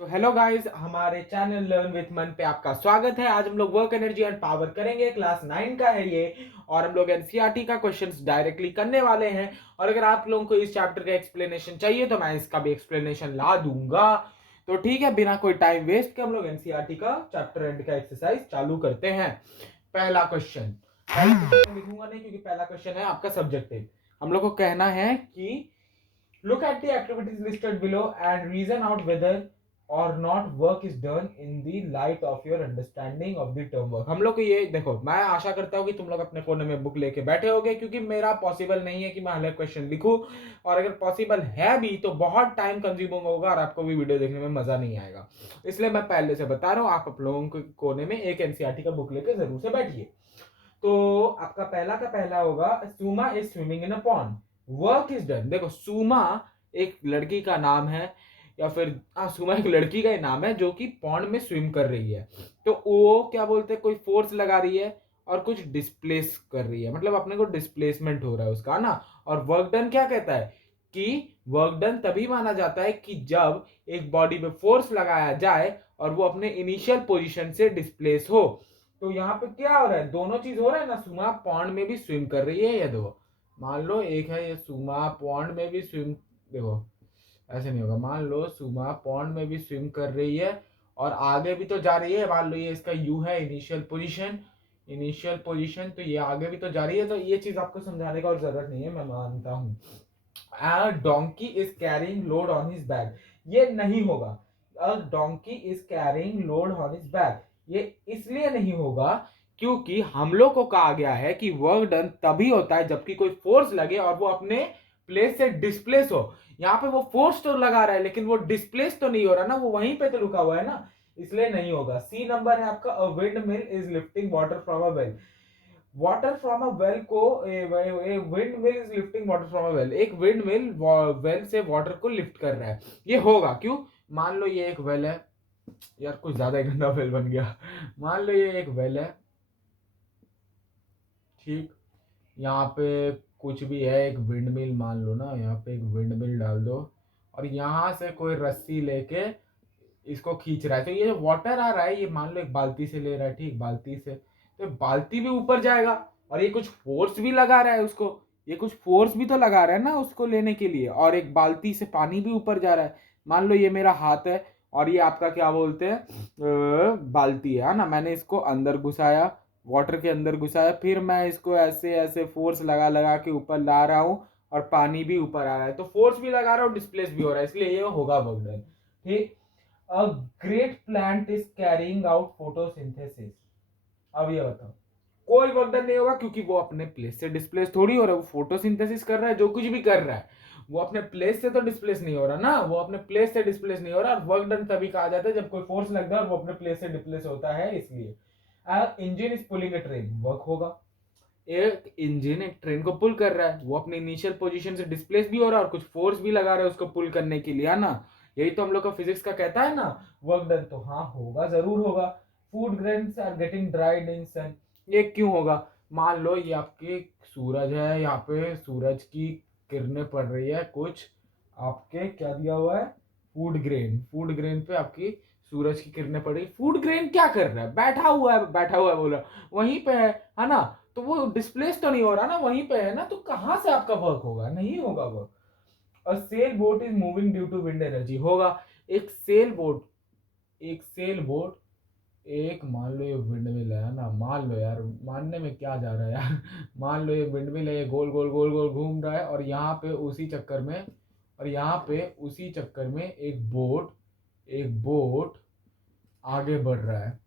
तो hello guys, हमारे channel learn with मन पे आपका स्वागत है। आज हम लोग वर्क एनर्जी एंड पावर करेंगे। क्लास 9 का है ये और हम लोग एनसीईआरटी का क्वेश्चंस डायरेक्टली करने वाले हैं। और अगर आप लोगों को इस चैप्टर का एक्सप्लेनेशन चाहिए तो मैं इसका भी एक्सप्लेनेशन ला दूंगा। तो ठीक है, बिना कोई टाइम वेस्ट के हम लोग एनसीईआरटी का चैप्टर एंड का एक्सरसाइज चालू करते हैं। पहला क्वेश्चन लिखूंगा नहीं क्योंकि पहला क्वेश्चन है आपका सब्जेक्टिव। हम लोग को कहना है कि look at the activities listed below and reason out whether or not work is done in the light of your understanding of the term work। हम लोग को ये देखो, मैं आशा करता हूँ कि तुम लोग अपने कोने में बुक लेके बैठे होगे, क्योंकि मेरा पॉसिबल नहीं है कि मैं हर क्वेश्चन लिखूं, और अगर पॉसिबल है भी तो बहुत टाइम कंज्यूमिंग होगा और आपको भी वीडियो देखने में मजा नहीं आएगा। इसलिए मैं पहले से बता रहा हूँ, आप लोगों के कोने में एक एनसीईआरटी का बुक लेके जरूर से बैठिए। तो आपका पहला का पहला होगा, Suma is swimming in a pond, work is done. देखो, सुमा एक लड़की का नाम है, या फिर सुमा एक लड़की का ही नाम है जो कि पॉन्ड में स्विम कर रही है। तो वो क्या बोलते हैं, कोई फोर्स लगा रही है और कुछ डिस्प्लेस कर रही है, मतलब अपने को डिस्प्लेसमेंट हो रहा है उसका ना। और वर्क डन क्या कहता है कि वर्क डन तभी माना जाता है कि जब एक बॉडी पे फोर्स लगाया जाए और वो अपने इनिशियल पोजीशन से डिस्प्लेस हो। तो यहाँ पे क्या हो रहा है, दोनों चीज हो रहा है ना। सुमा पॉन्ड में भी स्विम कर रही है, ये देखो। मान लो एक है ये सुमा पॉन्ड में भी स्विम, देखो ऐसे नहीं होगा। मान लो सुमा पॉन्ड में भी स्विम कर रही है और आगे भी तो जा रही है। मान लो ये इसका यू है, इनिशियल पोजीशन। इनिशियल पोजीशन तो ये आगे भी तो जा रही है, तो ये चीज आपको समझाने का और जरूरत नहीं है, मैं मानता हूँ। Donkey is carrying load on his back, ये नहीं होगा। अ donkey is carrying load on his back, ये इसलिए नहीं होगा क्योंकि हम लोग को कहा गया है कि वर्क डन तभी होता है जबकि कोई फोर्स लगे और वो अपने प्लेस से डिस्प्लेस हो। यहाँ पे वो फोर्स तो लगा रहा है लेकिन वो डिस्प्लेस तो नहीं हो रहा ना, वो वहीं पे तो रुका हुआ है ना, इसलिए नहीं होगा। सी नंबर है आपका, a windmill is lifting water from a well. Water from a well को, windmill is lifting water from a well, एक विंड मिल वेल से वाटर को लिफ्ट कर रहा है। ये होगा क्यों? मान लो ये एक वेल है, यार कुछ ज्यादा ही गंदा वेल बन गया। मान लो ये एक वेल है, ठीक। यहाँ पे कुछ भी है, एक विंड मिल मान लो ना, यहाँ पे एक विंड मिल डाल दो और यहाँ से कोई रस्सी लेके इसको खींच रहा है। तो ये जो वाटर आ रहा है, ये मान लो एक बाल्टी से ले रहा है, ठीक, बाल्टी से, तो बाल्टी भी ऊपर जाएगा और ये कुछ फोर्स भी लगा रहा है उसको। ये कुछ फोर्स भी तो लगा रहा है ना उसको लेने के लिए, और एक बाल्टी से पानी भी ऊपर जा रहा है। मान लो ये मेरा हाथ है और ये आपका क्या बोलते हैं, बाल्टी है ना। मैंने इसको अंदर घुसाया, वाटर के अंदर घुसाया, फिर मैं इसको ऐसे ऐसे फोर्स लगा लगा के ऊपर ला रहा हूँ और पानी भी ऊपर आ रहा है। तो फोर्स भी लगा रहा हूँ, डिस्प्लेस भी हो रहा है, इसलिए ये होगा वर्क डन, ठीक। A great plant is carrying out photosynthesis। अब ये बताओ, कोई वर्क डन नहीं होगा क्योंकि वो अपने प्लेस से डिस्प्लेस थोड़ी हो रहा है। वो फोटोसिंथेसिस कर रहा है, जो कुछ भी कर रहा है वो अपने प्लेस से तो डिस्प्लेस नहीं हो रहा ना, वो अपने प्लेस से डिस्प्लेस नहीं हो रहा। वर्क डन तभी कहा जाता है जब कोई फोर्स लगता है और वो अपने प्लेस से डिस्प्लेस होता है, इसलिए। Engine is pulling a train, work होगा। एक इंजन एक ट्रेन को पुल कर रहा है, वो अपने इनिशियल पोजीशन से डिस्प्लेस भी हो रहा है और कुछ फोर्स भी लगा रहा है उसको पुल करने के लिए, है ना। यही तो हम लोग का फिजिक्स का कहता है ना, वर्क डन। तो हाँ होगा, जरूर होगा। Food grains are getting dried in sun, ये क्यों होगा? मान लो ये आपके सूरज है, यहाँ पे सूरज की किरणें पड़ रही है, कुछ आपके क्या दिया हुआ है, फूड ग्रेन। फूड ग्रेन पे आपकी सूरज की किरणें पड़ रही। फूड ग्रेन क्या कर रहा है? बैठा हुआ है, बैठा हुआ है बोला, वहीं पे है ना। तो वो डिस्प्लेस तो नहीं हो रहा ना, वहीं पे है ना, तो कहां से आपका वर्क होगा? नहीं होगा work. A sail boat is moving due to wind energy, होगा। एक सेल बोट, एक सेल बोट, एक मान लो ये विंड मिल है ना, मान लो यार, मानने में क्या जा रहा है यार। मान लो ये विंड मिल है, ये गोल गोल गोल गोल घूम रहा है और यहाँ पे उसी चक्कर में, और यहाँ पे उसी चक्कर में एक बोट आगे बढ़ रहा है।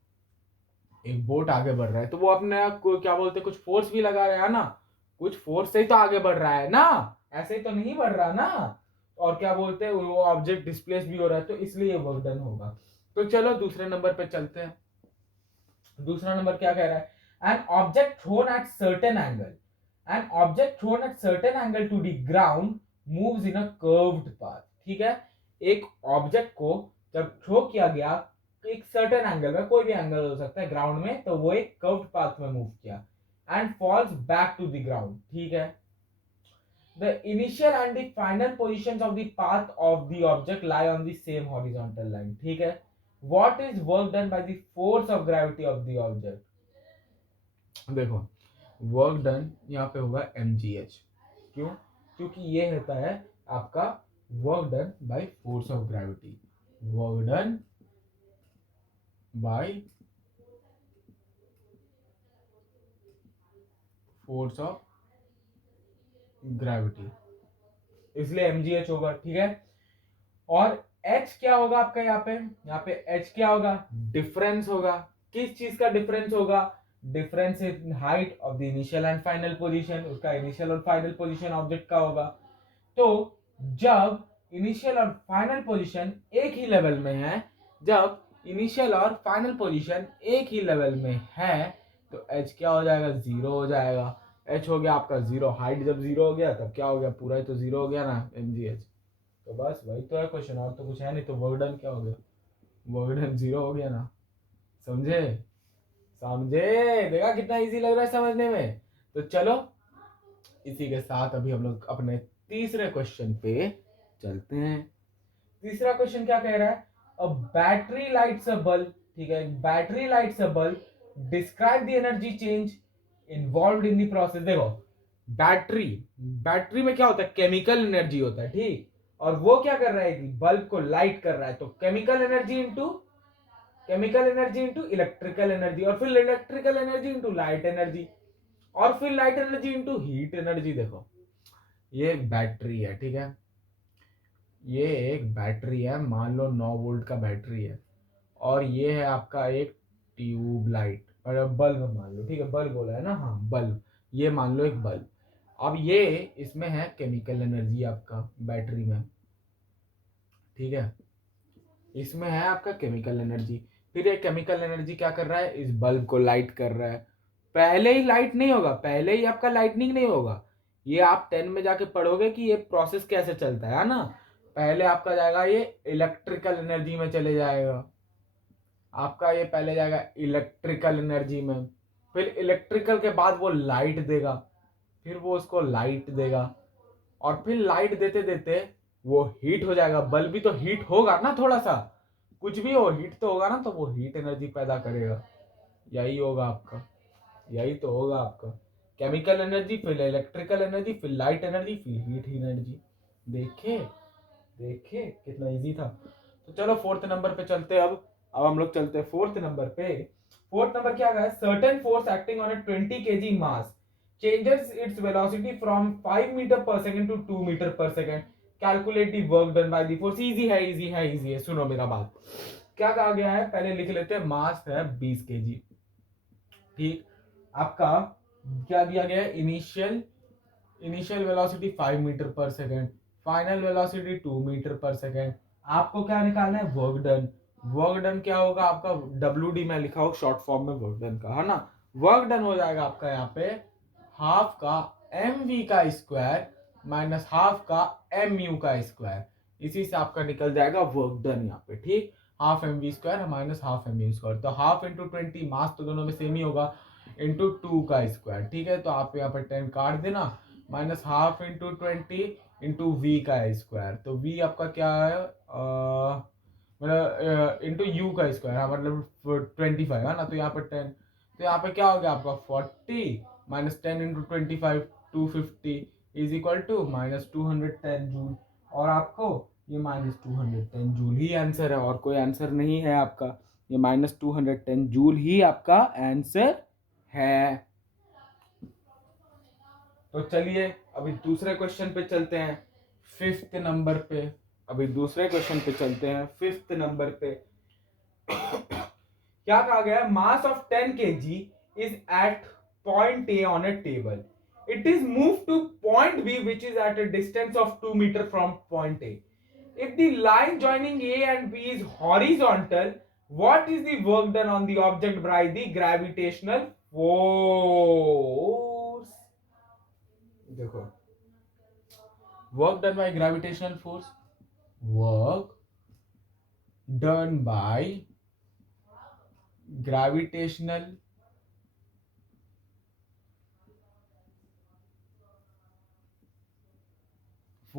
एक बोट आगे बढ़ रहा है तो वो अपने क्या बोलते हैं, कुछ फोर्स भी लगा रहा है ना, कुछ फोर्स से ही तो आगे बढ़ रहा है ना, ऐसे ही तो नहीं बढ़ रहा ना। और क्या बोलते हैं, वो ऑब्जेक्ट डिस्प्लेस भी हो रहा है, तो इसलिए वर्क डन होगा। तो चलो दूसरे नंबर पे चलते हैं। दूसरा नंबर क्या कह रहा है, an object thrown at certain angle, an object thrown at certain angle to the ground moves in a curved path. ठीक है, एक ऑब्जेक्ट को जब थ्रो किया गया एक सर्टेन एंगल में, कोई भी एंगल हो सकता है ग्राउंड में, तो वो एक कर्व्ड पाथ में मूव किया and falls back to the ground, ठीक है। the initial and the final positions of the path of the object lie on the same horizontal line. ठीक है. What is work done by the force of gravity of the object? देखो, work done यहाँ पे होगा mgh. क्यों? क्योंकि ये होता है आपका work done by force of gravity. Work done by force of gravity, इसलिए mgh होगा. ठीक है. और h क्या होगा आपका यहाँ पे h क्या होगा? डिफरेंस होगा. किस चीज का डिफरेंस होगा? Difference in height of the initial and final position. उसका इनिशियल और फाइनल पोजीशन ऑब्जेक्ट का होगा. तो जब इनिशियल और फाइनल पोजीशन एक ही लेवल में है, जब इनिशियल और फाइनल पोजीशन एक ही लेवल में है, तो h क्या हो जाएगा? जीरो हो जाएगा. h हो गया आपका जीरो. हाइट जब जीरो हो गया तब क्या हो गया? पूरा ही तो जीरो हो गया ना, mgh. तो बस वही तो है क्वेश्चन, और तो कुछ है नहीं. तो वर्क डन क्या हो गया? वर्क डन जीरो हो गया ना. समझे? समझे? देखा कितना इजी लग रहा है समझने में. तो चलो इसी के साथ अभी हम लोग अपने तीसरे क्वेश्चन पे चलते हैं. तीसरा क्वेश्चन क्या कह रहा है? A battery lights a bulb. ठीक है, battery lights a bulb. Describe the energy change involved in the process. देखो, बैटरी बैटरी में क्या होता है? केमिकल एनर्जी होता है. ठीक. और वो क्या कर रहा है? बल्ब को लाइट कर रहा है. तो chemical energy into electrical energy, और फिर electrical energy into light energy, और फिर light energy into heat energy. देखो, ये एक बैटरी है. ठीक है, ये एक बैटरी है. मान लो 9 वोल्ट का बैटरी है. और ये है आपका एक ट्यूब लाइट और बल्ब मान लो. ठीक है, बल्ब बोला है ना. हाँ, बल्ब. ये मान लो एक बल्ब. अब ये इसमें है केमिकल एनर्जी आपका बैटरी में. ठीक है, इसमें है आपका केमिकल एनर्जी. फिर ये केमिकल एनर्जी क्या कर रहा है? इस बल्ब को लाइट कर रहा है. पहले ही लाइट नहीं होगा, पहले ही आपका लाइटनिंग नहीं होगा. ये आप 10 में जाके पढ़ोगे कि ये प्रोसेस कैसे चलता है ना. पहले आपका जाएगा ये इलेक्ट्रिकल एनर्जी में चले जाएगा. आपका ये पहले जाएगा इलेक्ट्रिकल एनर्जी में. फिर इलेक्ट्रिकल के बाद वो लाइट देगा. फिर वो उसको लाइट देगा. और फिर लाइट देते देते वो हीट हो जाएगा. बल्ब भी तो हीट होगा ना. थोड़ा सा कुछ भी हो, हीट तो होगा ना. तो वो हीट एनर्जी पैदा करेगा. यही होगा आपका. यही तो होगा आपका. केमिकल एनर्जी, फिर इलेक्ट्रिकल एनर्जी, फिर लाइट एनर्जी, फिर हीट एनर्जी. देखे देखे कितना इजी था. तो चलो फोर्थ नंबर पे चलते हैं. अब हम लोग चलते हैं फोर्थ नंबर पे. फोर्थ नंबर क्या है? Certain force acting on A 20 kg mass changes its velocity from 5 meter per second to 2 meter per second. Calculate the work done by the force. Easy है, इजी है, easy है. सुनो मेरा बात. क्या कहा गया है? पहले लिख लेते हैं. मास है 20 kg. ठीक. आपका क्या दिया गया है? इनिशियल वेलोसिटी 5 मीटर पर सेकेंड, फाइनल वेलोसिटी 2 मीटर पर सेकेंड. आपको क्या निकालना है? Work done. वर्क डन क्या होगा आपका? WD में लिखा हो शॉर्ट फॉर्म में वर्क डन का, है ना. वर्क डन हो जाएगा आपका यहाँ पे हाफ का mv का स्क्वायर माइनस हाफ का mu का स्क्वायर. इसी से आपका निकल जाएगा वर्क डन यहाँ पे. ठीक. Half mv square minus half mu square. तो हाफ इंटू 20, मास तो दोनों में सेम ही होगा, इंटू 2 का स्क्वायर. ठीक है, तो आप यहाँ पर 10 काट देना. Minus half into 20 into v का स्क्वायर. तो वी आपका क्या है? मतलब इंटू यू का स्क्वायर. हाँ, मतलब 25 है ना. तो यहाँ पर 10. तो यहाँ पे क्या हो गया आपका? 40 minus 10 into 25, 250 is equal to minus 210 joule. और आपको ये माइनस 210 जूल ही आंसर है, और कोई आंसर नहीं है आपका. ये माइनस 210 जूल ही आपका आंसर है. तो चलिए अभी दूसरे क्वेश्चन पे चलते हैं. फिफ्थ नंबर पे. अभी दूसरे क्वेश्चन पे चलते हैं. फिफ्थ नंबर पे क्या कहा गया? Mass of 10 kg is at point A on a table. It is move to point B which is at a distance of 2 metre from point A. If the line joining A and B is horizontal, what is the work done on the object by the gravitational force? देखो, work done by gravitational force. Work done by gravitational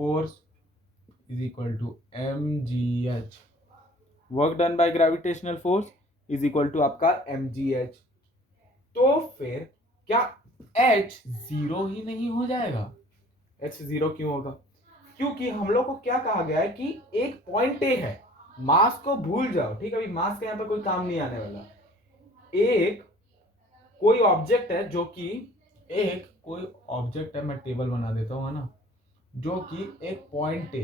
force is equal to mgh. Work done by gravitational force is equal to आपका mgh. तो फिर क्या h zero ही नहीं हो जाएगा? h zero क्यों होगा? क्योंकि हम लोग को क्या कहा गया है कि एक पॉइंट ए है, मास को भूल जाओ, ठीक है? अभी मास का यहाँ पे कोई काम नहीं आने वाला. एक कोई ऑब्जेक्ट है जो कि कोई ऑब्जेक्ट है, मैं टेबल बना देता हूँ, है ना, जो कि एक पॉइंट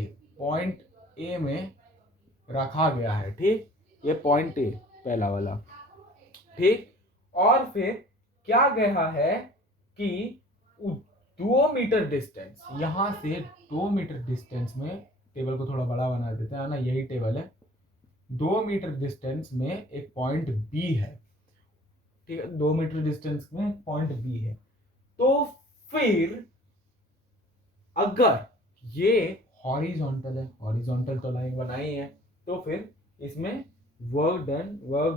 ए में रखा गया है, ठीक? ये पॉइंट ए पहला वाला, ठीक? और फिर क्या गया है कि 2 मीटर डिस्टेंस, यहां से 2 मीटर डिस्टेंस में, टेबल को थोड़ा बड़ा बना देते हैं ना, यही टेबल है, 2 मीटर डिस्टेंस में एक पॉइंट बी है, ठीक है? 2 मीटर डिस्टेंस में पॉइंट बी है. तो फिर अगर ये हॉरिजॉन्टल है, हॉरिजॉन्टल तो लाइन बनाई है, तो फिर इसमें work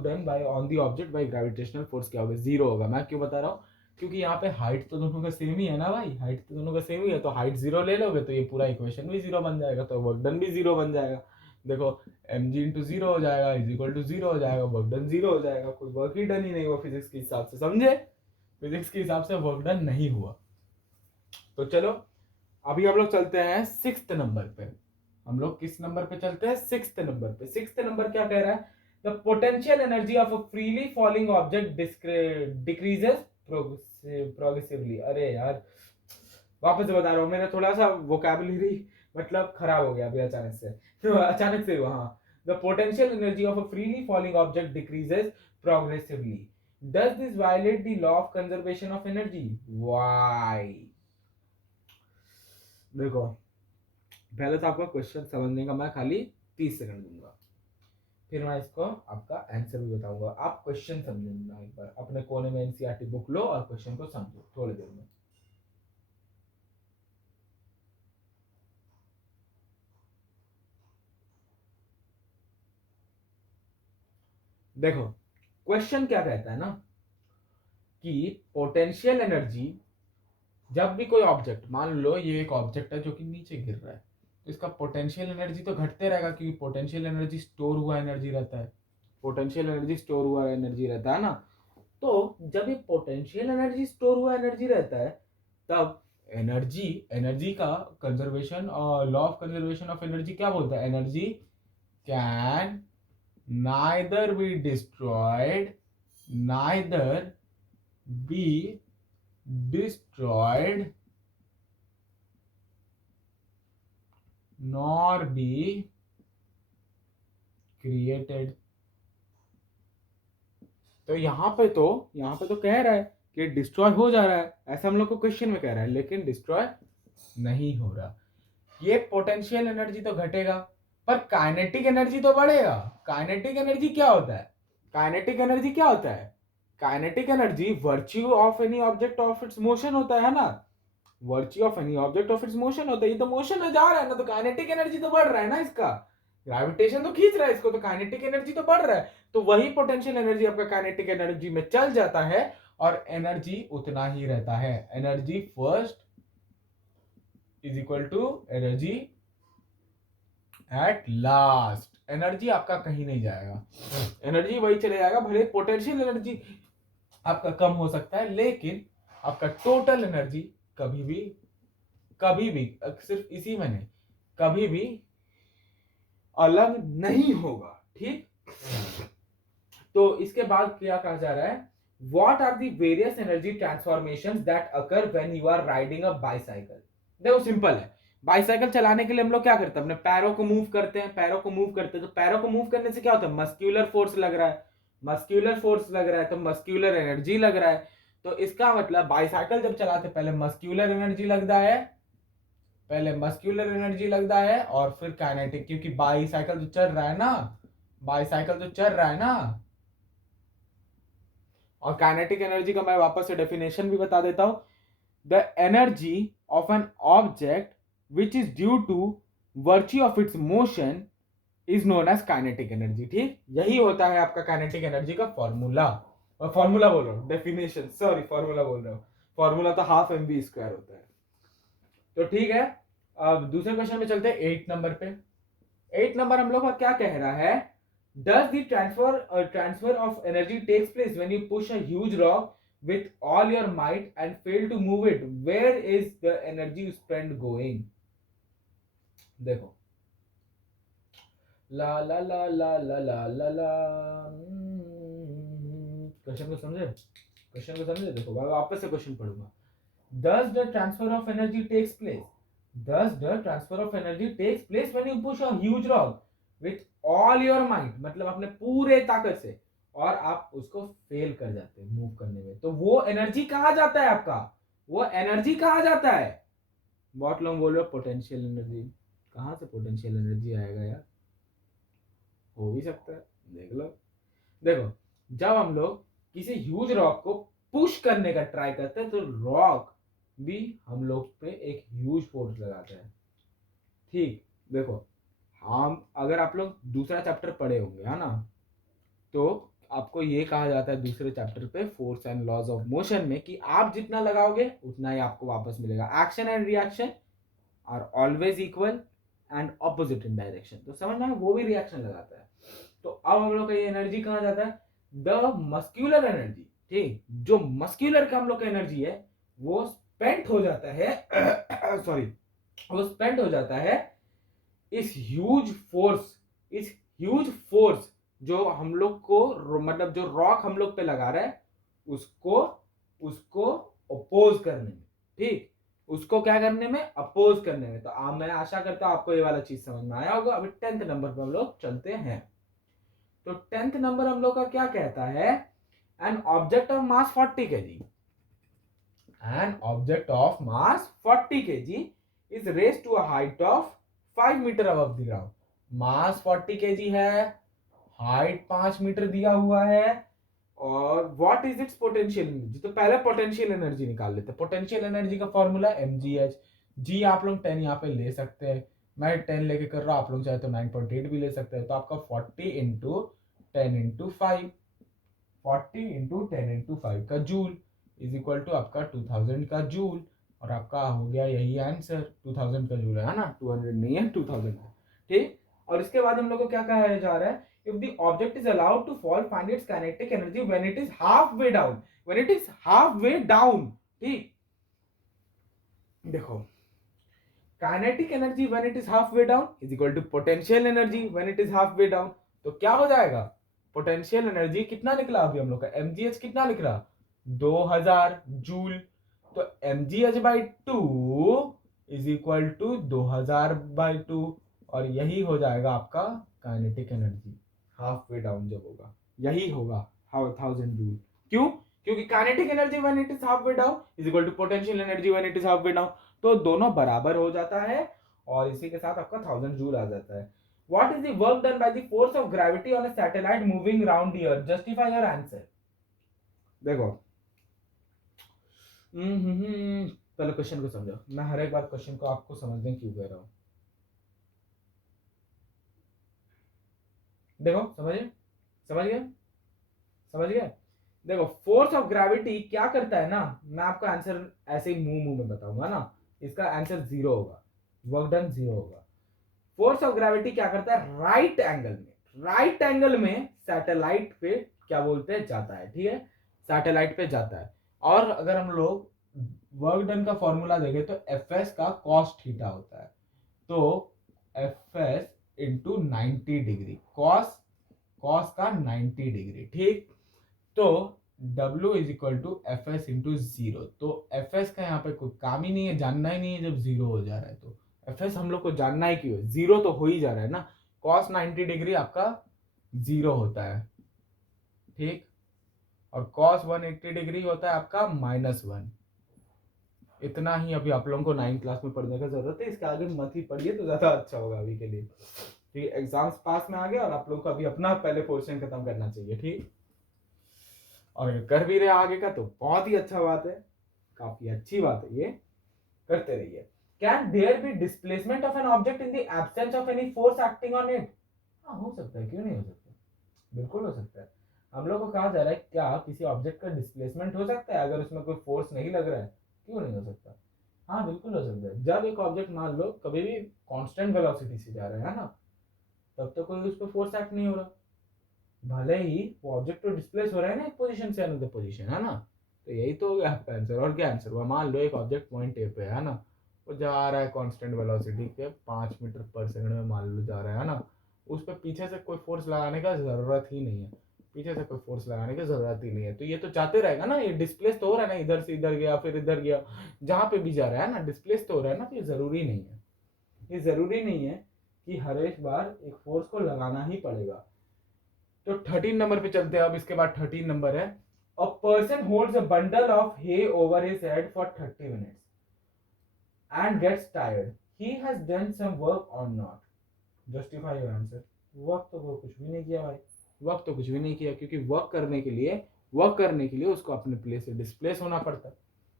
done bye on the object by gravitational force क्या होगा? जीरो होगा. मैं क्यों बता रहा हूँ? क्योंकि यहाँ पे हाइट तो दोनों का सेम ही है ना भाई, हाइट तो दोनों का सेम ही है, तो हाइट जीरो ले लोगे तो ये पूरा इक्वेशन भी जीरो बन जाएगा, तो वर्क डन भी जीरो बन जाएगा. देखो mg इंटू जीरो हो जाएगा इज इक्वल टू जीरो हो जाएगा, वर्क डन जीरो हो जाएगा. कोई वर्क ही डन ही नहीं हुआ फिजिक्स के हिसाब से, समझे? फिजिक्स के हिसाब से वर्क डन नहीं हुआ. तो चलो अभी हम लोग चलते हैं 6th नंबर पे. हम लोग किस नंबर पे चलते हैं? 6th नंबर पे. 6th नंबर क्या कह रहा है? The potential energy of a freely falling object decreases progressively. अरे यार वापस से बता रहा हूँ, मेरा थोड़ा सा वोकैबुलरी मतलब खराब हो गया अभी अचानक से, तो अचानक से हुआ. हाँ, the potential energy of a freely falling object decreases progressively. Does this violate the law of conservation of energy? Why? देखो पहले तो आपका क्वेश्चन समझने का मैं खाली 30 सेकंड दूंगा, फिर मैं इसको आपका आंसर भी बताऊंगा. आप क्वेश्चन समझना, एक बार अपने कोने में एनसीईआरटी बुक लो और क्वेश्चन को समझो थोड़ी देर में. देखो क्वेश्चन क्या कहता है ना कि पोटेंशियल एनर्जी, जब भी कोई ऑब्जेक्ट, मान लो ये एक ऑब्जेक्ट है जो कि नीचे गिर रहा है, तो इसका पोटेंशियल एनर्जी तो घटते रहेगा, क्योंकि पोटेंशियल एनर्जी स्टोर हुआ एनर्जी रहता है. पोटेंशियल एनर्जी स्टोर हुआ एनर्जी रहता है ना. तो जब ये पोटेंशियल एनर्जी स्टोर हुआ एनर्जी रहता है, तब एनर्जी का कंजर्वेशन और law of conservation of energy क्या बोलता है? Energy can neither be destroyed nor be created. तो यहाँ पे तो कह रहा है कि डिस्ट्रॉय हो जा रहा है, ऐसा हम लोग को क्वेश्चन में कह रहा है, लेकिन डिस्ट्रॉय नहीं हो रहा. ये पोटेंशियल एनर्जी तो घटेगा पर काइनेटिक एनर्जी तो बढ़ेगा. काइनेटिक एनर्जी क्या होता है? Kinetic energy virtue of any object of its motion होता है ना. Virtue of any object of its motion होता है. ये तो मोशन में जा रहा है ना, तो काइनेटिक एनर्जी तो बढ़ रहा है ना. इसका ग्रेविटेशन तो खींच रहा है इसको, तो काइनेटिक एनर्जी तो बढ़ रहा है. तो वही पोटेंशियल एनर्जी आपका काइनेटिक एनर्जी में चल जाता है और एनर्जी उतना ही रहता है. Energy first is equal to energy at last. Energy आपका कहीं नहीं जाएगा, एनर्जी वही चले जाएगा. भले पोटेंशियल एनर्जी आपका कम हो सकता है, लेकिन आपका टोटल एनर्जी कभी भी सिर्फ इसी में नहीं, कभी भी अलग नहीं होगा. ठीक. तो इसके बाद क्या कहा जा रहा है? What are the various energy transformations that occur when you are riding a bicycle? देखो सिंपल है. बाइसाइकिल चलाने के लिए हम लोग क्या करते हैं? अपने पैरों को मूव करते हैं. तो पैरों को मूव करने से क्या होता है? मस्क्यूलर फोर्स लग रहा है, तो मस्क्यूलर एनर्जी लग रहा है. तो इसका मतलब बाइसाइकिल जब चलाते पहले मस्क्यूलर एनर्जी लगता है, और फिर काइनेटिक, क्योंकि बाइसाइकिल जो चल रहा है ना, और काइनेटिक एनर्जी का मैं वापस से डेफिनेशन भी बता देता हूं. The energy of an object which is due to virtue of its motion is known as kinetic energy. ठीक, यही होता है आपका काइनेटिक एनर्जी का फॉर्मूला. फॉर्मूला बोल रहा हूं, डेफिनेशन, सॉरी फॉर्मूला बोल रहा हूं. फॉर्मूला तो ½ mv² होता है. तो ठीक है, अब दूसरे क्वेश्चन में चलते हैं 8 नंबर पे। 8 नंबर हम लोग का क्या कह रहा है, does the transfer of energy takes place when you push a huge rock with all your might and fail to move it, where is the energy you spend going. देखो, ला ला ला ला ला ला ला ला, क्वेश्चन को समझे, क्वेश्चन को समझे। देखो वापस से question पढ़ूंगा। Does the transfer of energy takes place? Does the transfer of energy takes place when you push a huge rock with all your might, मतलब अपने पूरे ताकत से, और आप उसको फेल कर जाते हैं मूव करने में, तो वो एनर्जी कहाँ जाता है आपका, वो एनर्जी कहाँ जाता है। बहुत लोग बोल रहे हो पोटेंशियल एनर्जी, कहाँ से पोटेंशियल एनर्जी आएगा यार, हो भी सकता है, देख लो। देखो, जब हम लोग किसी ह्यूज रॉक को पुश करने का ट्राई करते हैं तो रॉक भी हम लोग पे एक ह्यूज फोर्स लगाता है। ठीक, देखो, हम अगर आप लोग दूसरा चैप्टर पढ़े होंगे है ना, तो आपको ये कहा जाता है दूसरे चैप्टर पे force and laws of motion में कि आप जितना लगाओगे उतना ही आपको वापस मिलेगा। Action and reaction are always equal and opposite in direction, तो समझना है, वो भी रिएक्शन लगाता है। तो अब हम लोग का ये एनर्जी कहाँ जाता है, द मस्क्यूलर एनर्जी। ठीक, जो मस्क्यूलर का हम लोग का एनर्जी है वो स्पेंट हो जाता है सॉरी, वो स्पेंट हो जाता है इस ह्यूज फोर्स जो हम लोग को, मतलब जो रॉक हम लोग पे लगा रहा है उसको उसको अपोज करने में। ठीक, उसको क्या करने में, अपोज करने में। तो मैं आशा करता हूं आपको ये वाला चीज समझ में आया होगा। अभी 10th नंबर पे हम लोग चलते हैं। तो 10th नंबर हम लोग का क्या कहता है, an object of mass 40 kg, an object of mass 40 kg is raised to a height of 5 meter above the ground। Mass 40 kg है, हाइट 5 मीटर दिया हुआ है, और what is it's potential energy. तो पहले पोटेंशियल एनर्जी निकाल लेते हैं। पोटेंशियल एनर्जी का फॉर्मूला mgh। जी आप लोग 10 यहाँ पे ले सकते हैं, मैं 10 लेके कर रहा हूँ, आप लोग चाहे तो 9.8 भी ले सकते हैं। तो आपका 40 इंटू 10 इंटू 5, 40 इंटू 10 इंटू 5 का जूल इज इक्वल टू आपका 2000 का जूल, और आपका हो गया यही आंसर। 2000 का जूल है ना, 200 नहीं है, 2000 है। ठीक, और इसके बाद हम लोग को क्या कहा जा रहा है, if the object is allowed to fall, find its kinetic energy when it is halfway down, when it is halfway down। ठीक, देखो, kinetic energy when it is halfway down is equal to potential energy when it is halfway down. तो क्या हो जाएगा, potential energy कितना निकला अभी हम लोग का, mgh कितना निक रहा, 2000 जूल। तो mgh by 2 is equal to 2000 by 2, और यही हो जाएगा आपका kinetic energy halfway down जब होगा, यही होगा 1000 जूल। क्यों, क्योंकि kinetic energy when it is halfway down is equal to potential energy when it is halfway down, तो दोनों बराबर हो जाता है, और इसी के साथ आपका 1000 जूल आ जाता है। What is the work done by the force of gravity on a satellite moving around the earth, justify your answer. देखो, पहले क्वेश्चन को समझो, मैं हर एक बार क्वेश्चन को आपको समझने क्यों कह रहा हूं। देखो, समझिए, समझ गए, समझ गए। देखो, फोर्स ऑफ ग्रेविटी क्या करता है ना, मैं आपको आंसर ऐसे ही मुंह मुंह में बताऊंगा ना, इसका आंसर 0 होगा, वर्क डन 0 होगा। फोर्स ऑफ ग्रेविटी क्या करता है, राइट एंगल में, राइट एंगल में सैटेलाइट पे क्या बोलते हैं, जाता है। ठीक है, सैटेलाइट पे जाता है। और अगर हम लोग वर्क डन का फॉर्मूला देखें तो एफ एस का कॉस थीटा होता है, तो F S into 90 degree, cos cos का 90 डिग्री। ठीक, तो W is equal to F S into 0। तो एफ एस का यहाँ पे कोई काम ही नहीं है, जानना ही नहीं है। जब 0 हो जा रहा है तो एफ एस हम लोग को जानना ही क्यों है, 0 तो हो ही जा रहा है ना। कॉस 90 डिग्री आपका 0 होता है। ठीक, और कॉस 180 डिग्री होता है आपका -1। इतना ही अभी आप लोगों को 9th क्लास में पढ़ने का जरूरत है, इसके आगे मत ही पढ़िए तो ज्यादा अच्छा होगा अभी के लिए। ठीक, एग्जाम्स पास में आ गए और आप लोग को अभी अपना पहले पोर्शन खत्म करना चाहिए। ठीक, और अगर कर भी रहे आगे का तो बहुत ही अच्छा बात है, काफी अच्छी बात है, ये करते रहिए। Can there be displacement of an object in the absence of any force acting on it. हाँ, हो सकता है, क्यों नहीं हो सकता, बिल्कुल हो सकता है। हम लोग को कहा जा रहा है क्या किसी ऑब्जेक्ट का डिस्प्लेसमेंट हो सकता है अगर उसमें कोई फोर्स नहीं लग रहा है, क्यों नहीं हो सकता। हाँ बिल्कुल हो सकता है। जब एक ऑब्जेक्ट मान लो कभी भी कांस्टेंट वेलोसिटी से जा रहा है ना, तब तो कोई उस पर फोर्स एक्ट नहीं हो रहा। भले ही वो ऑब्जेक्ट तो डिस्प्लेस हो रहा है ना एक पोजीशन से अनदर पोजीशन, है ना। तो यही तो हो गया आपका आंसर। और क्या आंसर हुआ? मान लो एक ऑब्जेक्ट पॉइंट ए पे है ना, वो जा रहा है कांस्टेंट वेलोसिटी के 5 मीटर पर सेकंड में मान लो जा रहा है ना, उस पर पीछे से कोई फोर्स लगाने का जरूरत ही नहीं है। पीछे से कोई फोर्स लगाने की जरूरत ही नहीं है, तो ये तो जाते रहेगा ना, ये डिस्प्लेस तो हो रहा है ना, इधर से इधर गया फिर इधर गया, जहां पे भी जा रहा है ना डिस्प्लेस तो हो रहा है ना। तो ये जरूरी नहीं है, ये जरूरी नहीं है कि हर एक बार एक फोर्स को लगाना ही पड़ेगा। तो 13 नंबर पे चलते हैं। अब इसके बाद 13 नंबर है, a person holds a bundle of hay over his head for 30 minutes and gets tired, he has done some work और not, justify your answer. Work तो वो कुछ भी नहीं किया भाई, वर्क तो कुछ भी नहीं किया, क्योंकि वर्क करने के लिए उसको अपने प्लेस से डिस्प्लेस होना पड़ता,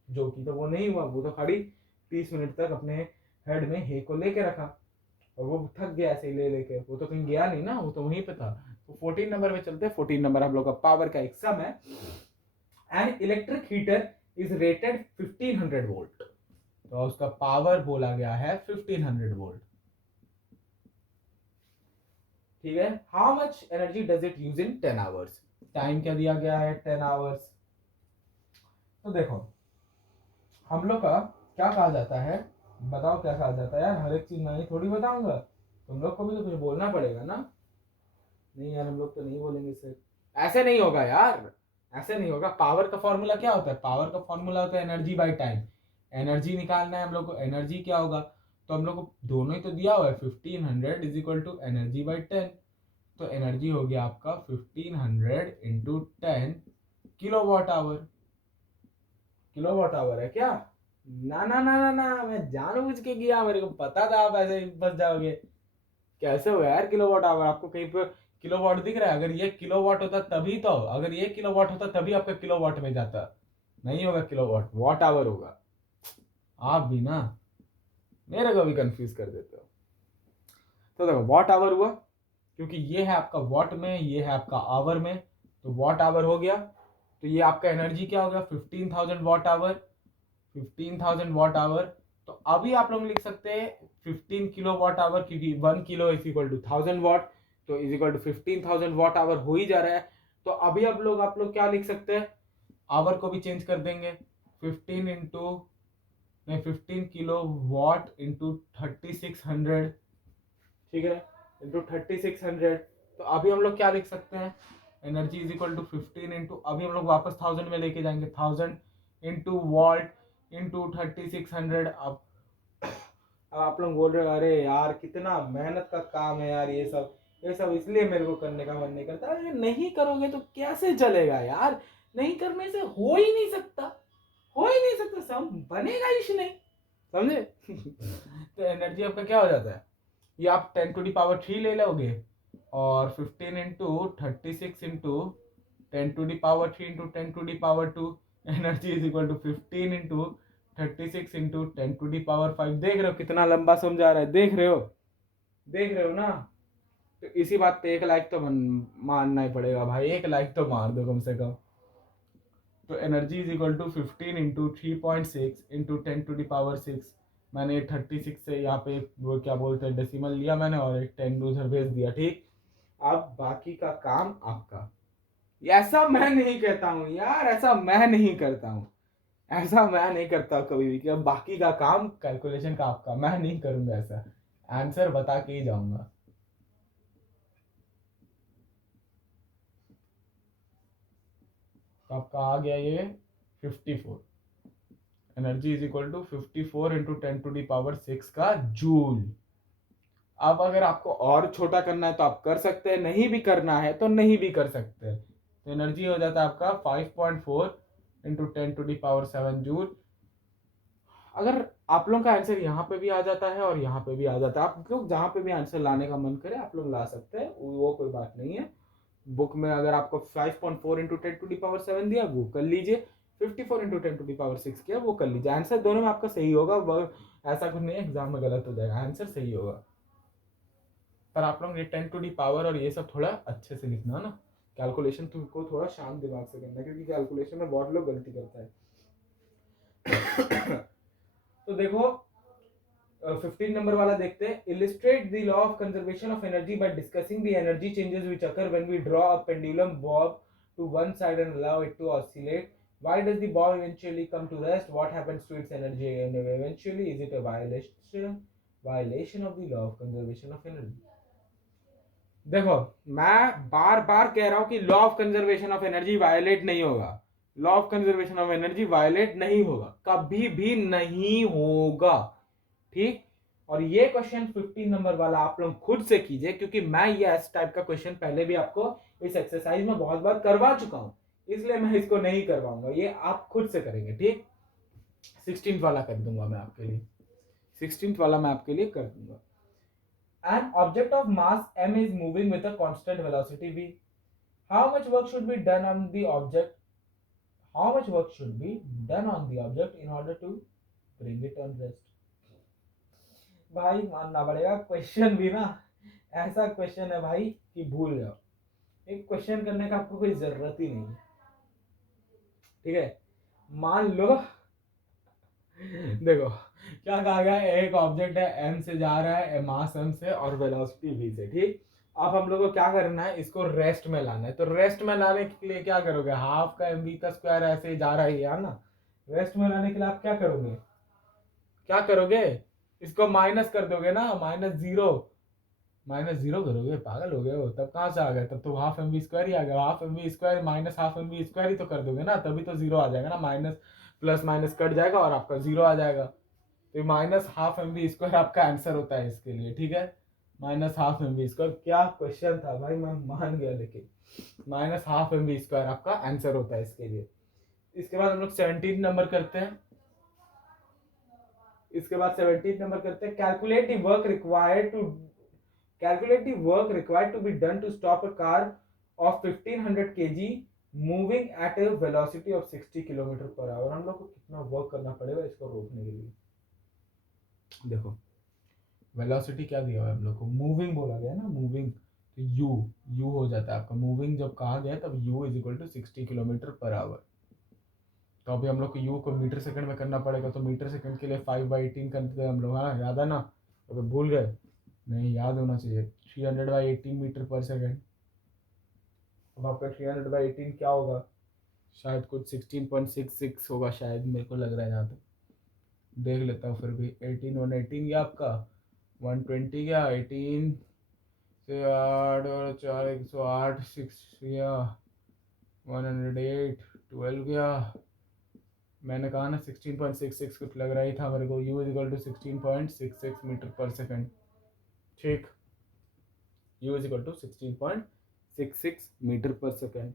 जो कि तो वो नहीं हुआ। वो तो खाली 30 मिनट तक अपने हेड में हे को लेके रखा, और वो थक गया ऐसे ही ले लेके, वो तो कहीं गया नहीं ना, वो तो वहीं पे था। तो 14 नंबर पे चलते हैं। 14 नंबर हम लोग का पावर का एक सम है। An electric heater is rated 1500 volt, तो उसका पावर बोला गया है 1500 वोल्ट। ठीक है। How much energy does it use in 10 hours? Time क्या दिया गया है? 10 आवर्स। तो देखो हम लोग का क्या कहा जाता है, बताओ क्या कहा जाता है यार, हर एक चीज मैं ही थोड़ी बताऊंगा, तुम लोग को भी तो कुछ बोलना पड़ेगा ना। नहीं यार हम लोग तो नहीं बोलेंगे सर, ऐसे नहीं होगा यार, ऐसे नहीं होगा। पावर का फॉर्मूला क्या होता है? पावर का फॉर्मूला होता है एनर्जी बाई टाइम। एनर्जी निकालना है हम लोग को, एनर्जी क्या होगा? तो हम लोग को दोनों ही तो दिया हुआ है, 1500 is equal to energy by 10। तो एनर्जी हो गया आपका 1500 × 10 किलोवाट आवर। किलोवाट आवर है क्या? ना ना ना ना ना, मैं जानबूझ के किया, मेरे को पता था आप ऐसे ही फंस जाओगे। कैसे हो यार किलोवाट आवर? आपको कहीं पर किलोवाट दिख रहा है? अगर ये किलोवाट होता तभी तो, अगर ये किलोवाट होता तभी आपका किलोवाट में जाता। नहीं होगा किलोवाट, वॉट आवर होगा। आप भी ना मेरे को भी कंफ्यूज कर देते हो। तो देखो वॉट आवर हुआ, क्योंकि ये है आपका वॉट में, ये है आपका आवर में, तो वॉट आवर हो गया। तो ये आपका एनर्जी क्या हो गया? 15,000 वॉट आवर। 15,000 watt our. तो अभी आप लोग लिख सकते हैं 15 किलो वॉट आवर, क्योंकि 1 kilo is equal to 1000 watt, तो is equal to 15,000 watt hour हो ही जा रहा है। तो अभी आप लोग क्या लिख सकते हैं? आवर को भी चेंज कर देंगे, 15 किलो वॉट इंटू 3600। ठीक है, इंटू 3600। तो अभी हम लोग क्या लिख सकते हैं? Energy is equal to 15 into, अभी हम लोग वापस 1000 में लेके जाएंगे, 1000 इंटू वॉल्ट इंटू 3600। अब आप लोग बोल रहे हो अरे यार कितना मेहनत का काम है यार, ये सब इसलिए मेरे को करने का मन नहीं करता। अरे नहीं करोगे तो कैसे चलेगा यार? नहीं करने से हो ही नहीं सकता, हो ही नहीं सकता, सम बनेगा ही नहीं, समझे? तो एनर्जी आपका क्या हो जाता है? ये आप 10⁻³ ले लोगे, और 15 into 36 into 10⁻³ into 10⁻², energy is equal to 15 into 36 into 10⁻5। देख रहे हो कितना लंबा समझा रहा है? देख रहे हो, देख रहे हो ना? तो इसी बात पे 1 लाख तो मानना ही पड़ेगा भाई, 1 लाख तो मार दो कम से कम। तो energy is equal to 15 into 3.6 into 10⁻6। मैंने 36 से यहाँ पे वो क्या बोलते हैं डेसिमल लिया मैंने, और एक 10 उधर भेज दिया। ठीक, अब बाकी का काम आपका। ऐसा मैं नहीं कहता हूँ यार, ऐसा मैं नहीं करता हूँ, ऐसा मैं नहीं करता कभी भी कि अब बाकी का काम कैलकुलेशन का आपका, मैं नहीं करूंगा ऐसा। आंसर बता के ही जाऊंगा। तो आपका आ गया ये 54। Energy is equal to 54 into 10⁻6 का जूल। अब अगर आपको और छोटा करना है तो आप कर सकते हैं, नहीं भी करना है तो नहीं भी कर सकते हैं। तो एनर्जी हो जाता है आपका 5.4 इंटू 10⁻7 जूल। अगर आप लोग का आंसर यहाँ पे भी आ जाता है और यहाँ पे भी आ जाता है, आप लोग जहाँ पे भी आंसर लाने का मन करे आप लोग ला सकते हैं, वो कोई बात नहीं है। बुक में अगर आपको 5.4 इंटू 10⁻7 दिया वो कर लीजिए, 54 इंटू 10⁻6 किया वो कर लीजिए। आंसर दोनों में आपका सही होगा, ऐसा कुछ नहीं है एग्जाम में गलत हो जाएगा, आंसर सही होगा। पर आप लोग ये 10 और ये सब थोड़ा अच्छे से लिखना ना, कैलकुलेशन तुमको थोड़ा शांत दिमाग से करना, क्योंकि कैलकुलेशन में बहुत लोग गलती करता है। तो देखो 15 नंबर वाला देखते हैं. Illustrate the law of conservation of energy by discussing the energy changes which occur when we draw a pendulum bob to one side and allow it to oscillate. Why does the ball eventually come to rest? What happens to its energy and eventually? Is it a violation of the law of conservation of energy? देखो, मैं बार बार कह रहा हूं कि law of conservation of energy violate नहीं होगा. Law of conservation of energy violate नहीं होगा, कभी भी नहीं होगा. ठीक. और ये क्वेश्चन 15 नंबर वाला आप लोग खुद से कीजिए, क्योंकि मैं ये इस टाइप का क्वेश्चन पहले भी आपको इस एक्सरसाइज में बहुत बार करवा चुका हूं, इसलिए मैं इसको नहीं करवाऊंगा. ये आप खुद से करेंगे. ठीक. 16th वाला कर दूंगा मैं आपके लिए. 16th वाला मैं आपके लिए कर दूंगा. An object of mass m is moving with a constant velocity v. How much work should be done on the object? How much work should be done on the object in order to bring it on rest? भाई मानना पड़ेगा, question भी ना ऐसा question है भाई कि भूल जाओ. एक क्वेश्चन करने का आपको कोई जरूरत ही नहीं है. ठीक है. मान लो देखो क्या कहा गया, एक ऑब्जेक्ट है m से जा रहा है, मास m से और वेलोसिटी v से. ठीक. अब हम लोग को क्या करना है, इसको रेस्ट में लाना है. तो रेस्ट में लाने के लिए क्या करोगे, हाफ का mv का स्क्वायर ऐसे जा रहा है यार ना. रेस्ट में लाने के लिए आप क्या करोगे, क्या करोगे, इसको माइनस कर दोगे ना, माइनस जीरो करोगे. पागल हो गए हो, तब कहाँ से आ गए, तब तो हाफ एम वी स्क्वायर ही आ गया. Half M we square minus half M we square ही तो कर दोगे ना, तभी तो जीरो आ जाएगा ना. माइनस प्लस माइनस कट जाएगा और आपका जीरो आ जाएगा. तो minus half M we square आपका आंसर होता है इसके लिए. ठीक है. Minus half M we square, क्या क्वेश्चन था भाई, मैं मान गया, लेकिन minus half M we square आपका आंसर होता है इसके लिए. इसके बाद हम लोग 17 नंबर करते हैं. Calculate the work required to be done to stop a car of 1500 kg moving at a velocity of 60 kilometre per hour. हम लोग को कितना वर्क करना पड़ेगा इसको रोकने के लिए. देखो वेलोसिटी क्या दिया हुआ है हम लोग को, मूविंग बोला गया ना, मूविंग. तो यू हो जाता है आपका. मूविंग जब कहा गया तब u is equal to 60 kilometre per hour. तो अभी हम लोग को यू को मीटर सेकंड में करना पड़ेगा. तो मीटर सेकंड के लिए 5/18 करते थे हम लोग, है ना, याद है ना. अगर भूल गए, नहीं याद होना चाहिए. 300/18 मीटर पर सेकंड. अब आपका 300/18 क्या होगा, शायद कुछ 16.66 होगा शायद, मेरे को लग रहा है. यहाँ तक देख लेता हूँ फिर भी. 18 गया आपका, 120 गया, 18 से 8 और 4 108, 6 गया, 108, 12 गया. मैंने कहा ना 16.66 कुछ लग रहा ही था मेरे को. u is equal to 16.66 metre per second. ठीक. u is equal to 16.66 metre per second.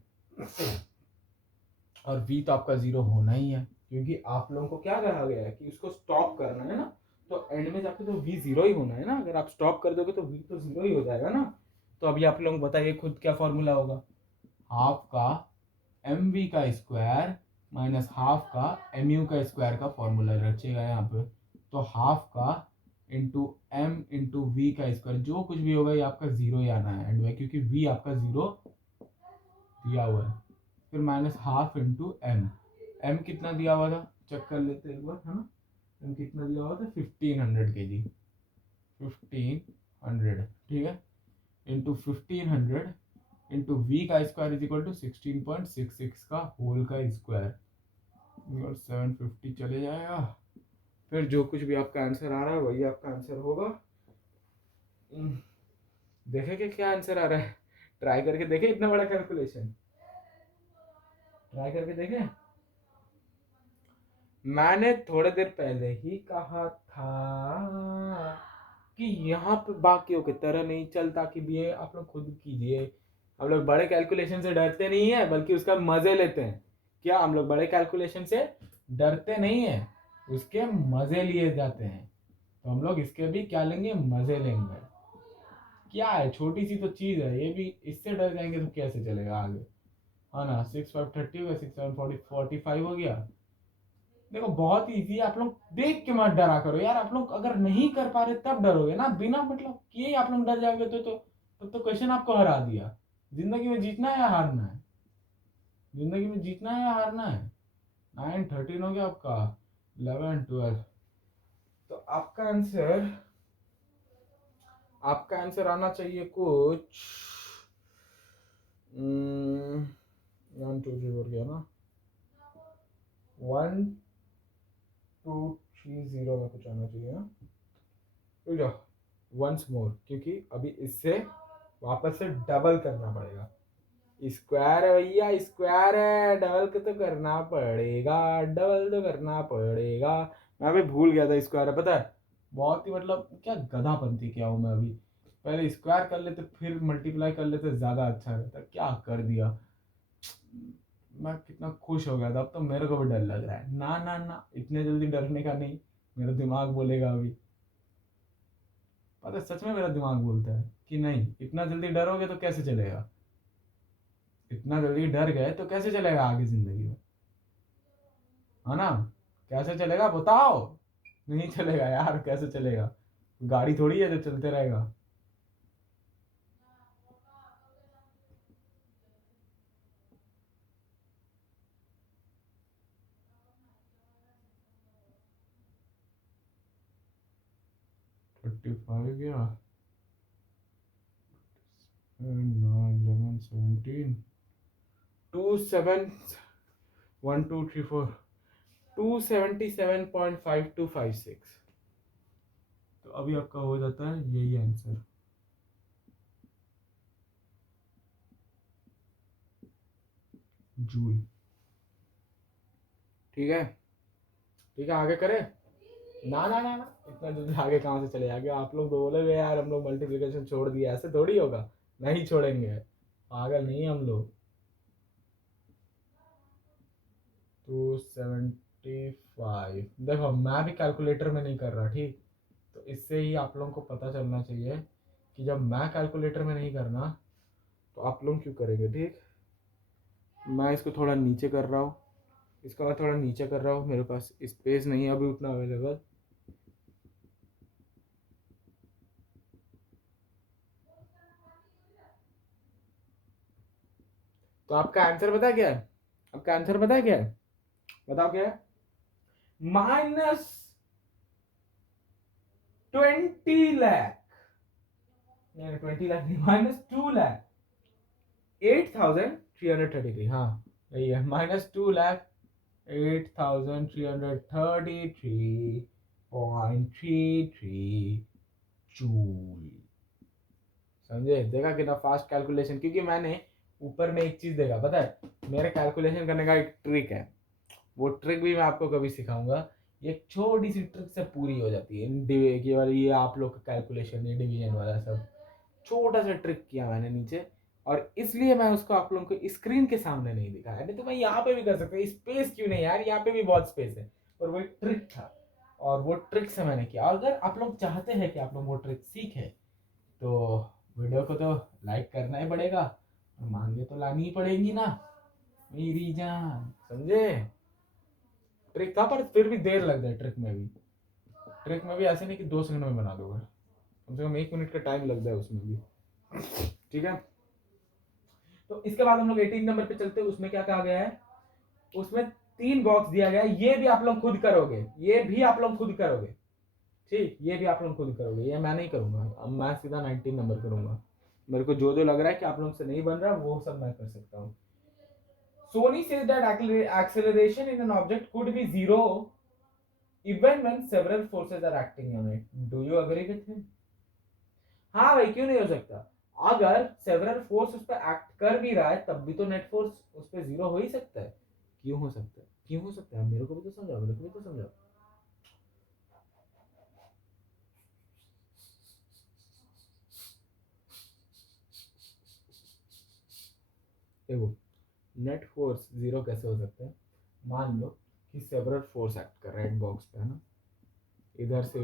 और v तो आपका जीरो होना ही है, क्योंकि आप लोगों को क्या कहा गया है कि उसको स्टॉप करना है ना. तो एंड में जाके तो v जीरो ही होना है ना. अगर आप स्टॉप कर दोगे तो v तो जीरो ही हो जाएगा ना. तो अभी आप लोगों को बताइए खुद क्या फॉर्मूला होगा. हाफ का एम वी का स्क्वायर माइनस हाफ का एम यू का स्क्वायर का फॉर्मूला रखिएगा यहाँ पे. तो हाफ का इंटू एम इंटू वी का स्क्वायर, जो कुछ भी होगा ये आपका जीरो ही आना है एंड में, क्योंकि वी आपका जीरो दिया हुआ है. फिर minus half into m. M कितना दिया हुआ था, चेक कर लेते हैं एक बार, है ना. एम कितना दिया हुआ था, 1500 kg. 1500. ठीक है. इंटू 1500 इंटू वी का स्क्वायर इज इक्वल टू 16.66 का होल का स्क्वायर. 750 चले जाएगा. फिर जो कुछ भी आपका आंसर आ रहा है वही आपका आंसर होगा. देखे कि क्या आंसर आ रहा है, ट्राई करके देखे. इतना बड़ा कैलकुलेशन ट्राई करके देखे. मैंने थोड़े देर पहले ही कहा था कि यहाँ पे बाकियों की तरह नहीं चलता, कि भी आप लोग खुद कीजिए. हम लोग बड़े कैलकुलेशन से डरते नहीं है, बल्कि उसका मजे लेते हैं. क्या हम लोग बड़े कैलकुलेशन से डरते नहीं है, उसके मजे लिए जाते हैं. तो हम लोग इसके भी क्या लेंगे, मजे लेंगे. क्या है, छोटी सी तो चीज है ये भी, इससे डर जाएंगे तो कैसे चलेगा आगे, है ना. 6 5 30 हो गया, 6 7 40 45 हो गया. देखो बहुत इजी है. आप लोग देख के मत डरा करो यार. आप लोग अगर नहीं कर पा रहे तब डरोगे ना, बिना मतलब किए आप लोग डर जाओगे तो क्वेश्चन आपको हरा दिया. जिंदगी में जीतना है या हारना है, जिंदगी में जीतना है या हारना है. 9 13 हो गया आपका, 11 12. तो आपका आंसर आना चाहिए कुछ 1 2 3 4 गया ना 1 2 3 0 में कुछ आना चाहिए ना। रुक जाओ वंस मोर, क्योंकि अभी इससे वापस से डबल करना पड़ेगा। स्क्वायर है भैया, स्क्वायर है, डबल को तो करना पड़ेगा, डबल तो करना पड़ेगा। मैं अभी भूल गया था स्क्वायर है, पता है बहुत ही मतलब क्या गधापंती क्या हूँ मैं अभी। पहले स्क्वायर कर लेते फिर मल्टीप्लाई कर लेते ज्यादा अच्छा रहता, क्या कर दिया। मैं कितना खुश हो गया था, अब तो मेरे को भी डर लग रहा है। ना ना ना, इतने जल्दी डरने का नहीं, मेरा दिमाग बोलेगा अभी। पता है, सच में मेरा दिमाग बोलता है कि नहीं, इतना जल्दी डरोगे तो कैसे चलेगा। इतना जल्दी डर गए तो कैसे चलेगा आगे जिंदगी में, है ना। कैसे चलेगा बताओ। नहीं चलेगा यार, कैसे चलेगा। गाड़ी थोड़ी है जो चलते रहेगा। थर्टी फाइव गया, 11 17 टू सेवन 1 2 3 4 277.5256। तो अभी आपका हो जाता है यही आंसर। जूल। ठीक है, ठीक है, आगे करें। ना ना ना ना, इतना जल्दी आगे कहाँ से चले आगे। आप लोग तो बोलोगे यार हम लोग मल्टीप्लिकेशन छोड़ दिया, ऐसे थोड़ी होगा। नहीं छोड़ेंगे, पागल नहीं हम लोग। 275, देखो मैं भी कैलकुलेटर में नहीं कर रहा, ठीक। तो इससे ही आप लोगों को पता चलना चाहिए कि जब मैं कैलकुलेटर में नहीं करना तो आप लोग क्यों करेंगे, ठीक। मैं इसको थोड़ा नीचे कर रहा हूँ, इसका मैं थोड़ा नीचे कर रहा हूँ, मेरे पास स्पेस नहीं है अभी उतना अवेलेबल। तो आपका आंसर पता क्या है, आपका आंसर पता है क्या है, बताओ क्या है। -20 लाख, नहीं 20 लाख नहीं, -2 लाख 8,333। हाँ यही है, -2 लाख 8,333.33 जूल। समझे, देखा कितना फास्ट कैलकुलेशन, क्योंकि मैंने ऊपर में एक चीज देखा, पता है मेरे कैलकुलेशन करने का एक ट्रिक है। वो ट्रिक भी मैं आपको कभी सिखाऊंगा। ये एक छोटी सी ट्रिक से पूरी हो जाती है केवल ये आप लोग का कैलकुलेशन, ये डिवीजन वाला सब छोटा सा ट्रिक किया मैंने नीचे। और इसलिए मैं उसको आप लोगों को स्क्रीन के सामने नहीं दिखाया, नहीं तो मैं यहाँ पे भी कर सकता, स्पेस क्यों नहीं यार, यहाँ पे भी बहुत स्पेस है। और वो एक ट्रिक था, और वो ट्रिक से मैंने किया। और अगर आप लोग चाहते हैं कि आप लोग वो ट्रिक सीखें तो वीडियो को तो लाइक करना ही पड़ेगा, और मांगे तो लानी ही पड़ेगी ना मेरी जान, समझे। ट्रिक था पर फिर भी देर लग जाए ट्रिक में भी। ट्रिक में भी ऐसे नहीं कि 2 सेकंड में बना दोगे, कम से कम 1 मिनट का टाइम लग जाए उसमें भी, ठीक है। तो इसके बाद हम लोग 18 नंबर पे चलते हैं। उसमें क्या कहा गया है, उसमें 3 बॉक्स दिया गया है, ये भी आप लोग खुद करोगे, ये भी आप लोग खुद करोगे, ठीक। ये भी आप लोग खुद करोगे, ये मैं नहीं करूंगा। अब मैं सीधा 19 नंबर करूंगा। मेरे को जो जो लग रहा है कि आप लोग से नहीं बन रहा वो सब मैं कर सकता हूँ। Sony says that acceleration in an object could be zero even when several forces are acting on it. Do you agree with him? हाँ भाई, क्यों नहीं हो सकता। अगर सेवरल फोर्स उस पर एक्ट कर भी रहा है तब भी तो नेट फोर्स उस पर जीरो हो ही सकता है। क्यों हो सकता है, क्यों हो सकता है, मेरे को भी तो समझाओ, मेरे को भी तो समझाओ। देखो, नेट फोर्स जीरो कैसे हो सकता है। मान लो कि सेवरल फोर्स एक्ट कर रहा है एक बॉक्स पे, है ना। इधर से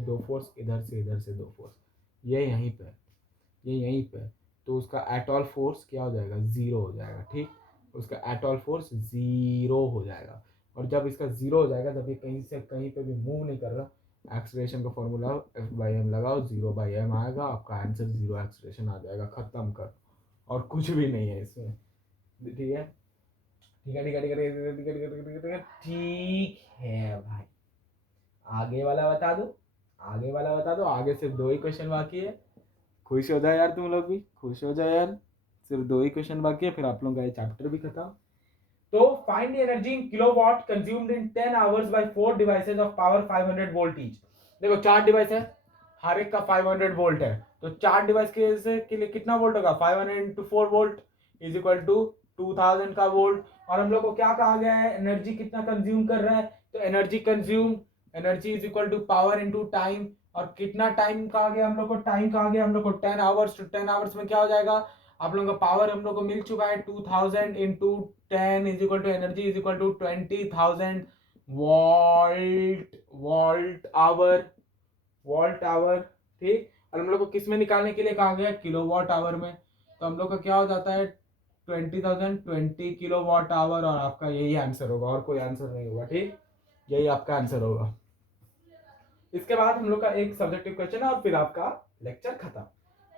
2 फोर्स, इधर से 2 फोर्स, ये यहीं पे है, ये यहीं पे है। तो उसका एटॉल फोर्स क्या हो जाएगा, जीरो हो जाएगा, ठीक। उसका एटॉल फोर्स जीरो हो जाएगा। और जब इसका जीरो हो जाएगा, जब ये कहीं से कहीं पे भी मूव नहीं कर रहा, एक्सलेशन का फॉर्मूला F/m लगाओ, 0/m आएगा, आपका आंसर जीरो एक्सलेशन आ जाएगा, खत्म कर। और कुछ भी नहीं है इसमें, ठीक है, ठीक है, ठीक है, ठीक है, ठीक है, ठीक है, ठीक है, ठीक है, ठीक है भाई। आगे वाला बता दो, आगे वाला बता दो। आगे सिर्फ 2 ही क्वेश्चन बाकी है। खुश हो जाए यार, तुम लोग भी खुश हो जाए यार, सिर्फ 2 ही क्वेश्चन बाकी है, फिर आप लोगों का ये चैप्टर भी खत्म। तो find the energy in kilowatt consumed in 10 hours bye 4 devices of power 500 volt each. देखो 4 डिवाइस है, हर एक का 500 वोल्ट है, तो 4 डिवाइस के लिए कितना वोल्ट होगा? 500 into 4 volt is equal to 2000 का वोल्ट। और हम लोग को क्या कहा गया है, एनर्जी कितना कंज्यूम कर रहा है, तो energy consume, energy is equal to power into time. और कितना टाइम कहा गया हम लोग को, टाइम कहा गया हम लोग को 10 आवर्स। तो 10 आवर्स में क्या हो जाएगा, आप लोगों का पावर हम लोग को मिल चुका है 2000 इंटू 10 is equal to energy is equal to 20,000 volt, volt hour, volt hour. ठीक, और हम लोग को किस में निकालने के लिए कहा गया, किलोवाट आवर में। तो हम लोग का क्या हो जाता है 20,000 20 किलोवाट आवर, और आपका यही आंसर होगा, और कोई आंसर नहीं होगा। ठीक, यही आपका आंसर होगा। इसके बाद हम लोग का एक सब्जेक्टिव क्वेश्चन है और फिर आपका लेक्चर खत्म।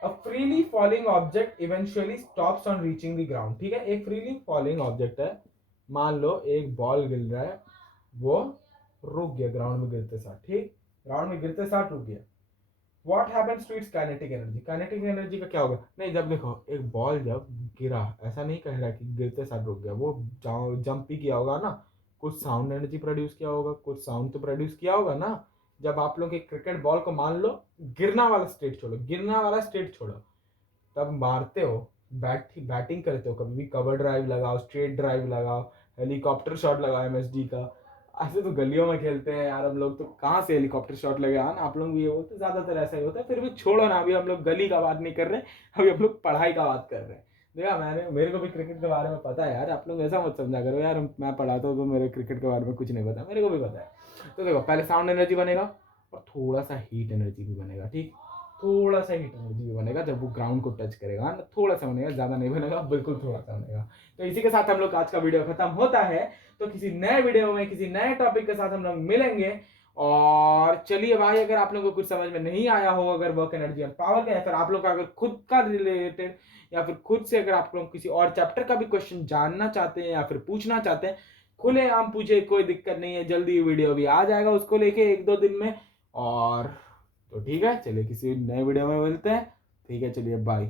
A freely falling object eventually stops on reaching the ground। ठीक है, एक freely falling object है, मान लो एक बॉल गिर रहा है, वो रुक गया ग्राउंड में गिरते साथ। ठीक, ग्राउंड में गिरते साथ रुक गया। What happens to its kinetic energy? Kinetic energy का क्या होगा? नहीं, जब देखो एक बॉल जब गिरा, ऐसा नहीं कह रहा कि गिरते साथ रुक गया, वो जंप ही किया होगा ना, कुछ साउंड एनर्जी प्रोड्यूस किया होगा, कुछ साउंड तो प्रोड्यूस किया होगा ना। जब आप लोग एक क्रिकेट बॉल को मान लो गिरना वाला स्टेट छोड़ो, गिरना वाला स्टेट छोड़ो, तब मारते हो, बैटिंग करते हो, कभी भी कवर ड्राइव लगाओ, स्ट्रेट ड्राइव लगाओ, हेलीकॉप्टर शॉट लगाओ एमएसडी का। ऐसे तो गलियों में खेलते हैं यार हम लोग, तो कहाँ से हेलीकॉप्टर शॉट लगे ना, आप लोग भी ये बोलते, ज्यादातर ऐसा ही होता है। फिर भी छोड़ो ना, अभी हम लोग गली का बात नहीं कर रहे, अभी हम लोग पढ़ाई का बात कर रहे हैं। देखा, मेरे को भी क्रिकेट के बारे में पता है यार, आप लोग ऐसा मत समझा करो यार, मैं पढ़ाता हूँ तो मेरे क्रिकेट के बारे में कुछ नहीं पता, मेरे को भी पता है। तो देखो, पहले साउंड एनर्जी बनेगा और थोड़ा सा हीट एनर्जी भी बनेगा। ठीक, थोड़ा सा हीट एनर्जी भी बनेगा जब वो ग्राउंड को टच करेगा ना, थोड़ा सा बनेगा, ज्यादा नहीं बनेगा, बिल्कुल थोड़ा सा बनेगा। तो इसी के साथ हम लोग आज का वीडियो खत्म होता है। तो किसी नए वीडियो में किसी नए टॉपिक के साथ हम लोग मिलेंगे। और चलिए भाई, अगर आप लोगों को कुछ समझ में नहीं आया हो, अगर वर्क एनर्जी एंड पावर का, या फिर आप लोग का अगर खुद का रिलेटेड, या फिर खुद से अगर आप लोग किसी और चैप्टर का भी क्वेश्चन जानना चाहते हैं या फिर पूछना चाहते हैं, खुले आम पूछे, कोई दिक्कत नहीं है, जल्दी वीडियो भी आ जाएगा उसको लेके 1-2 दिन में। और तो ठीक है, चलिए किसी नए वीडियो में मिलते हैं। ठीक है, चलिए बाय।